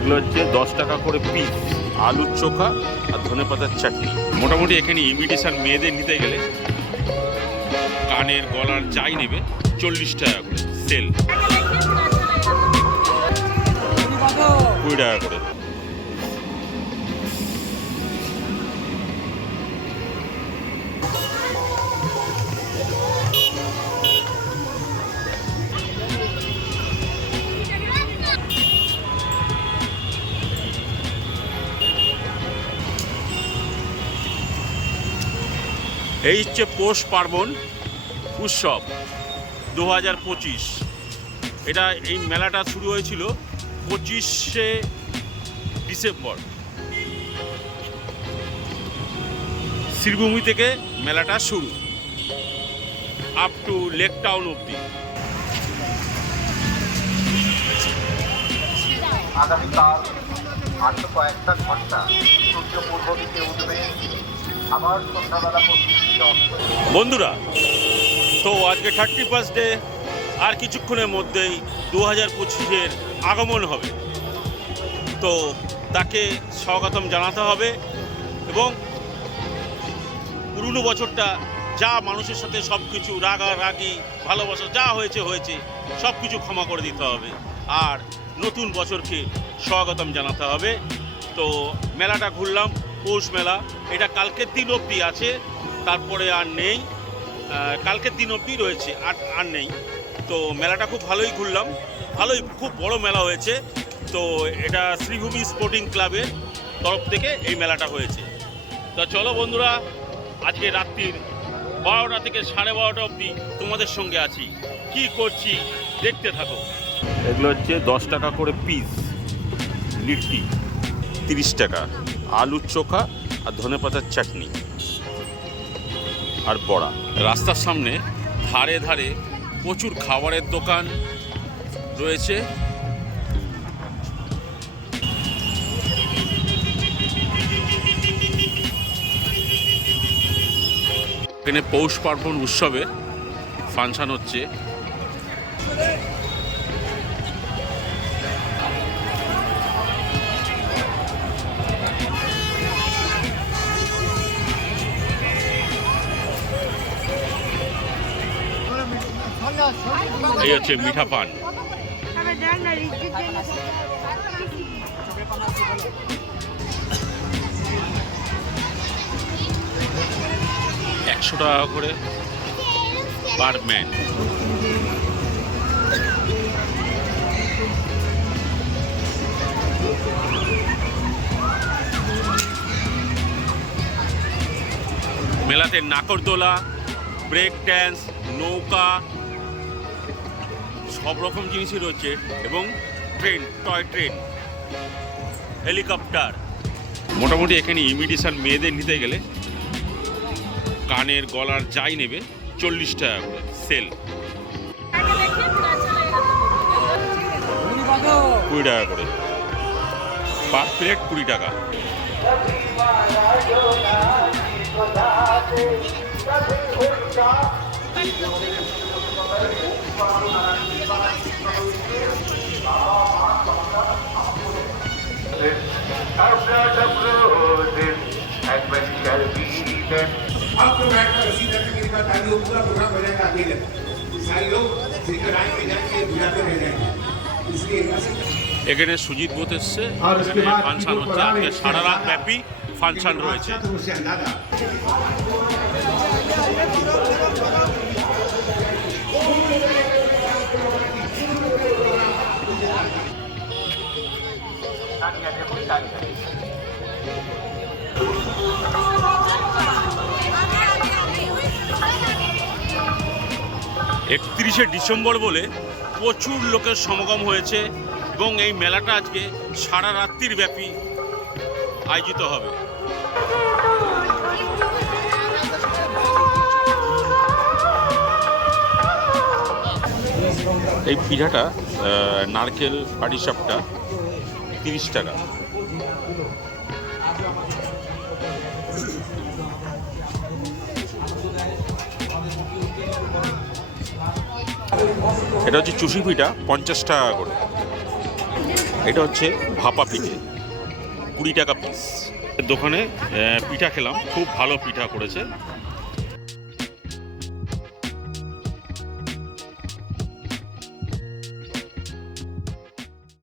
এগুলো হচ্ছে দশ টাকা করে পিস আলুর চোখা আর ধনে পাতার চাটনি। মোটামুটি এখানে ইমিটেশন মেয়েদের নিতে গেলে কানের গলার যাই নেবে, চল্লিশ টাকা করে সেল কুড়ি টাকা করে। এই হচ্ছে পৌষ পার্বণ উৎসব দু হাজার পঁচিশ। এটা এই মেলাটা শুরু হয়েছিল পঁচিশে ডিসেম্বর। শ্রীভূমি থেকে মেলাটা শুরু। আপ টু লেক টাউন অব্দি আগামীকাল আরও কয়েকটা ঘণ্টা সূর্য পূর্ব দিকে উঠবে। বন্ধুরা, তো আজকে থার্টি ফার্স্ট ডে আর কিছুক্ষণের মধ্যেই দু হাজার পঁচিশের আগমন হবে। তো তাকে স্বাগতম জানাতে হবে এবং পুরনো বছরটা যা মানুষের সাথে সব কিছু রাগারাগি, ভালোবাসা যা হয়েছে হয়েছে সব কিছু ক্ষমা করে দিতে হবে। আর নতুন বছরকে স্বাগতম জানাতে হবে। তো মেলাটা ঘুরলাম। পৌষ মেলা, এটা কালকের দিন অবধি আছে, তারপরে আর নেই। কালকের দিন অবধি রয়েছে, আর আর নেই। তো মেলাটা খুব ভালোই ঘুরলাম, ভালোই, খুব বড় মেলা হয়েছে। তো এটা শ্রীভূমি স্পোর্টিং ক্লাবের তরফ থেকে এই মেলাটা হয়েছে। তো চলো বন্ধুরা, আজকে রাত্রির বারোটা থেকে সাড়ে বারোটা অবধি তোমাদের সঙ্গে আছি। কি করছি, দেখতে থাকো। এগুলো হচ্ছে দশ টাকা করে পিস লিট্টি। তিরিশ টাকা। আলুর চোখা আর ধনে পাতার চাটনি আর বড়া। রাস্তার সামনে ধারে ধারে প্রচুর খাবারের দোকান রয়েছে। এখানে পৌষ পার্বণ উৎসবে ফাংশন হচ্ছে। এই হচ্ছে মিঠা পান। একশো টাকা করে পার ম্যান মেলাতে নাকরদোলা ব্রেক ড্যান্স নৌকা সব রকম জিনিসই রয়েছে এবং ট্রেন, টয় ট্রেন, হেলিকপ্টার। মোটামুটি এখানে ইমিটেশন মেয়েদের নিতে গেলে কানের গলার যাই নেবে, চল্লিশ টাকা করে সেল। কুড়ি টাকা করে। পার প্লেট কুড়ি টাকা। Adventure be then. अब तो बैठ कर उसी तरह मेरी बात आगे पूरा प्रोग्राम हो जाएगा अकेले सारे लोग श्रीकर आए में जाके बुलाते रह जाएंगे इसलिए यहाँ से এখানে সুজিত বোধ এসছে আর उसके बाद ফাংশন जो হচ্ছে प्रोग्राम আজকে है, সারা রাত ব্যাপী ফাংশন রয়েছে একত্রিশে ডিসেম্বর বলে প্রচুর লোকের সমাগম হয়েছে এবং এই মেলাটা আজকে সারা রাত্রির ব্যাপী আয়োজিত হবে। এই পিঠাটা নারকেল পাটিসাপটা তিরিশ টাকা। এটা হচ্ছে চুষি পিঠা, পঞ্চাশ টাকা করে। এটা হচ্ছে ভাপা পিঠে, কুড়ি টাকা পিস দোকানে পিঠা খেলাম, খুব ভালো পিঠা করেছে।